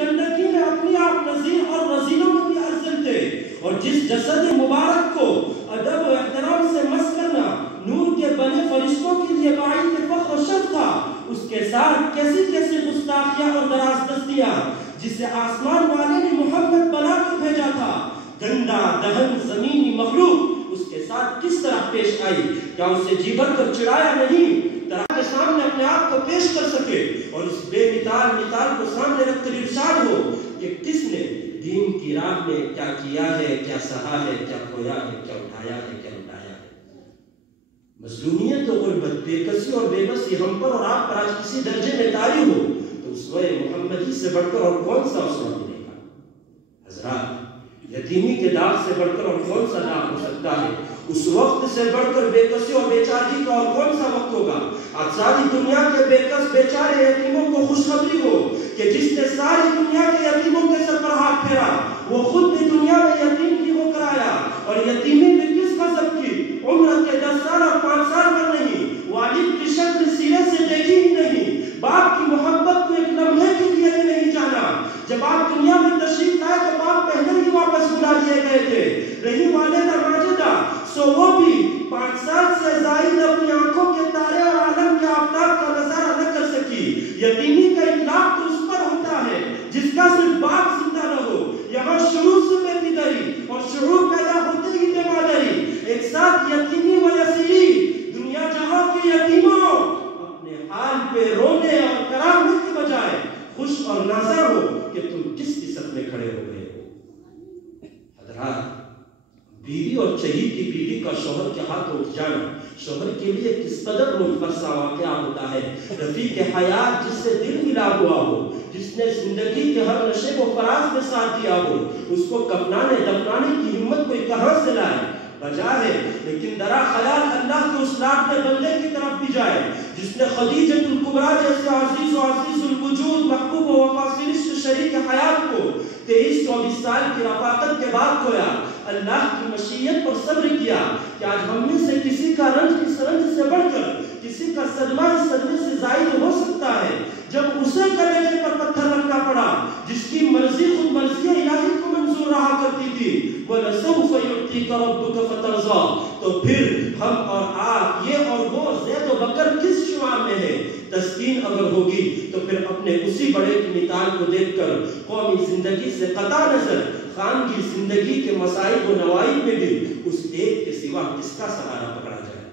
گندگی میں اپنے آپ نظیر اور رذیلوں میں بھی افضل تھے، اور جس جسد مبارک کو ادب و احترام سے مس کرنا نور کے بنے فرشتوں کے لیے باعث فخر و شرف تھا، اس کے ساتھ کیسی کیسی گستاخیاں اور دراز دستیاں جسے آسمان والے نے محمد بنا کر بھیجا تھا، گندا دہن زمینی مخلوق اس کے ساتھ کس طرح پیش آئی؟ کیا اسے جی بھر کر چڑھایا نہیں طرح کے سامنے اپنے آپ کو پیش کر سکے اور اس بے مثال کو سامنے رکھ کر ارشاد ہو کہ کس نے دین کی راہ میں کیا کیا ہے، کیا سہا ہے، کیا کھویا ہے، کیا اٹھایا ہے، کیا لٹایا ہے۔ مظلومیت و غربت، بے کسی اور بے بسی ہم پر اور آپ پر آج کسی درجے میں طاری ہو تو اسوہ محمدی سے بڑھ کر اور کون سا اسوہ ملے گا؟ حضرات، یتیمی کے داغ سے بڑھ کر اور کون سا داغ ہو سکتا ہے؟ اس وقت سے بڑھ کر بے کسی اور بے چارگی کا اور کون سا وقت ہوگا؟ آج ساری دنیا کے بے کس بے چارے یتیموں کو خوشخبری ہو کہ جس نے ساری دنیا کے یتیموں کے سر پر ہاتھ پھیرا وہ خود بھی دنیا میں یتیم ہی ہو کر آیا، اور یتیمی بھی کس قسم کی؟ عمر کے 10 سال اور 5 سال پر نہیں، والد کی شکل سیرے سے دیکھی ہی نہیں، باپ کی محبت کو ایک لمحے کے لیے بھی نہیں جانا۔ جب آپ دنیا میں تشریف لائے تو باپ پہلے ہی واپس بلا لیے گئے تھے، رہی والدہ ماجدہ سو وہ بھی 5 سال سے زائد اپنی آنکھوں کے تارے اور عالم کے آفتاب کا نظارہ نہ کر سکی۔ یتیمی کا اطلاق تو اس پر ہوتا ہے جس کا صرف باپ زندہ نہ ہو۔ یہاں شروع سے بے پدری اور شعور پیدا ہوتے ہی بے مادری، ایک ساتھ یتیمی و یسیری، دنیا جہاں کے یتیموں اپنے حال پہ رونے اور کراہنے کی بجائے خوش اور نازا ہو کہ تم کس قسم میں کھڑے ہو گئے ہو۔ حضرات، بیوی اور شہید کی بیوی کا شوہر کے ہاتھ اٹھ جانا شوہر کے لیے کس قدر منفرد سا واقعہ ہوتا ہے۔ رفیق حیات جس سے دل ملا ہوا ہو، جس نے زندگی کے ہر نشیب و فراز میں ساتھ دیا ہو، اس کو کفنانے دفنانے کی ہمت کوئی کہاں سے لائے؟ بجا ہے، لیکن درا خیال اللہ کے اس لاڈلے بندے کی طرف بھی جائے جس نے خدیجۃ الکبریٰ جیسے عزیز و عزیز الوجود محبوب و وفاصلست شریک حیات کو 23-24 سال کی رفاقت کے بعد کھویا۔ اللہ کی مشیت پر صبر کیا کہ آج ہم میں سے کسی کا رنج اس رنج سے بڑھ کر، کسی کا صدمہ اس صدمے سے زائد ہو سکتا ہے، جب اسے کلیجے پر پتھر رکھنا پڑا جس کی مرضی خود مرضی الہی کو منظور رہا کرتی تھی۔ وَلَسَوْفَ يُعْطِيكَ رَبُّكَ فَتَرْضَىٰ، تو پھر ہم اور آپ، یہ اور وہ، زید و بکر کس شمار میں ہے؟ تسکین اگر ہوگی تو پھر اپنے اسی بڑے کی مثال کو دیکھ کر قومی زندگی سے قطع نظر خانگی زندگی کے مسائل و نوائب میں بھی اس ایک کے سوا کس کا سہارا پکڑا جائے؟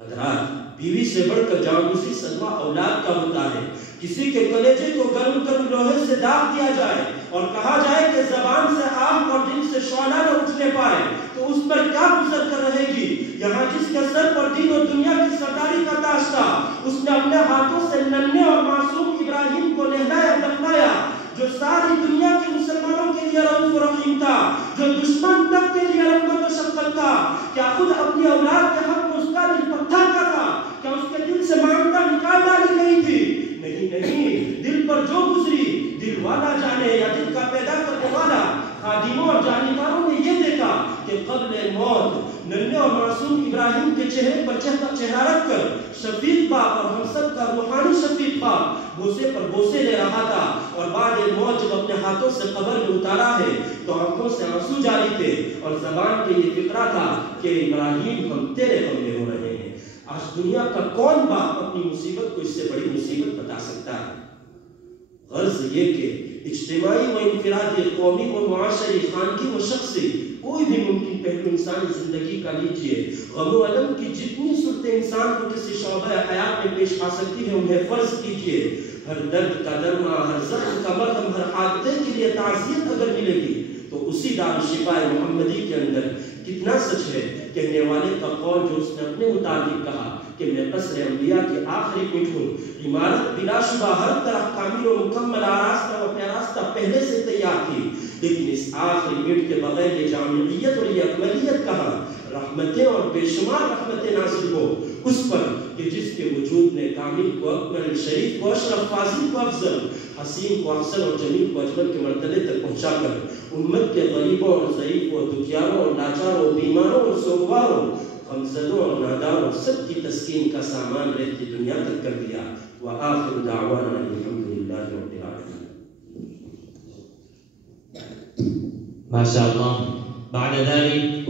حضرات، بیوی سے بڑھ کر جانبوزی صدمہ اولاد کا ہوتا ہے۔ کسی کے کلیجے کو گرم گرم لوہے سے داغ دیا جائے اور کہا جائے کہ زبان سے آگ اور دل سے شعلہ نہ اٹھنے پائے تو اس پر کیا گزر کر رہے گی؟ یہاں جس کے سر پر دین و دنیا کی سرداری کا تاج تھا، اس نے اپنے ہاتھوں سے ننھے اور معصوم ابراہیم کو نہلایا دفنایا، جو ساری دنیا کے مسلمانوں کے لیے رؤوف رحیم تھا، جو دشمن تک کے لیے رحمت و شفقت تھا۔ کیا خود اپنی اولاد کے حق میں اس کا دل پتھر کا تھا؟ کیا اس کے دل سے مانتا نکال ڈالی گئی تھی؟ نہیں، دل پر جو گزری دل والا جانے، یا دل کا پیدا کرنے والا۔ خادموں اور جانکاروں نے یہ دیکھا کہ قبل موت ننھے اور معصوم ابراہیم کے چہرے پر چہرہ رکھ کر شفیق باپ اور ہم سب کا روحانی شفیق باپ بوسے پر بوسے لے رہا تھا، اور بعد موت جب اپنے ہاتھوں سے قبر میں اتارا ہے تو آنکھوں سے آنسو جاری تھے اور زبان پہ یہ فقرہ تھا کہ ابراہیم ہم تیرے غم میں ہو رہے ہیں۔ آج دنیا کا کون باپ اپنی مصیبت کو اس سے بڑی مصیبت بتا سکتا ہے؟ غرض یہ کہ اجتماعی و انفرادی، قومی و معاشری، خانگی و شخصی، کوئی بھی ممکن پہلو انسانی زندگی کا لیجئے، غم و علم کی جتنی صورتیں انسان کو کسی شعبہ حیات میں پیش آ سکتی ہے انہیں فرض کیجئے۔ ہر درد کا درما، ہر زخم کا مرہم، ہر حادثے کے لیے تعزیت اگر ملے گی تو اسی دار الشفاء محمدی کے اندر کتنا سچ ہے کہنے والے کا قول جو اس نے اپنے مطابق کہا کہ میں قصر انبیاء کی آخری پنڈ ہوں، عمارت بلا شبہ ہر طرح کامل و مکمل آراستہ و پیراستہ پہلے سے تیار تھی، لیکن اس آخری پنڈ کے بغیر یہ جامعیت اور یہ اکملیت کہاں؟ رحمتیں اور بے شمار رحمتیں نازل ہو اس پر کہ جس کے وجود نے کامل کو اکمل، شریف کو اشرف، فاضل کو افضل، حسین کو احسن اور جمیل کو اجمل کے مرتبے تک پہنچا کر امت کے غریبوں اور ضعیفوں، دکھیاروں اور لاچاروں، بیماروں اور سوگواروں، غمزدوں اور ناداروں سب کی تسکین کا سامان رہتی دنیا تک کر دیا۔ وآخر دعوانا الحمدللہ رب العالمین۔ ما شاء الله. بعد ذلك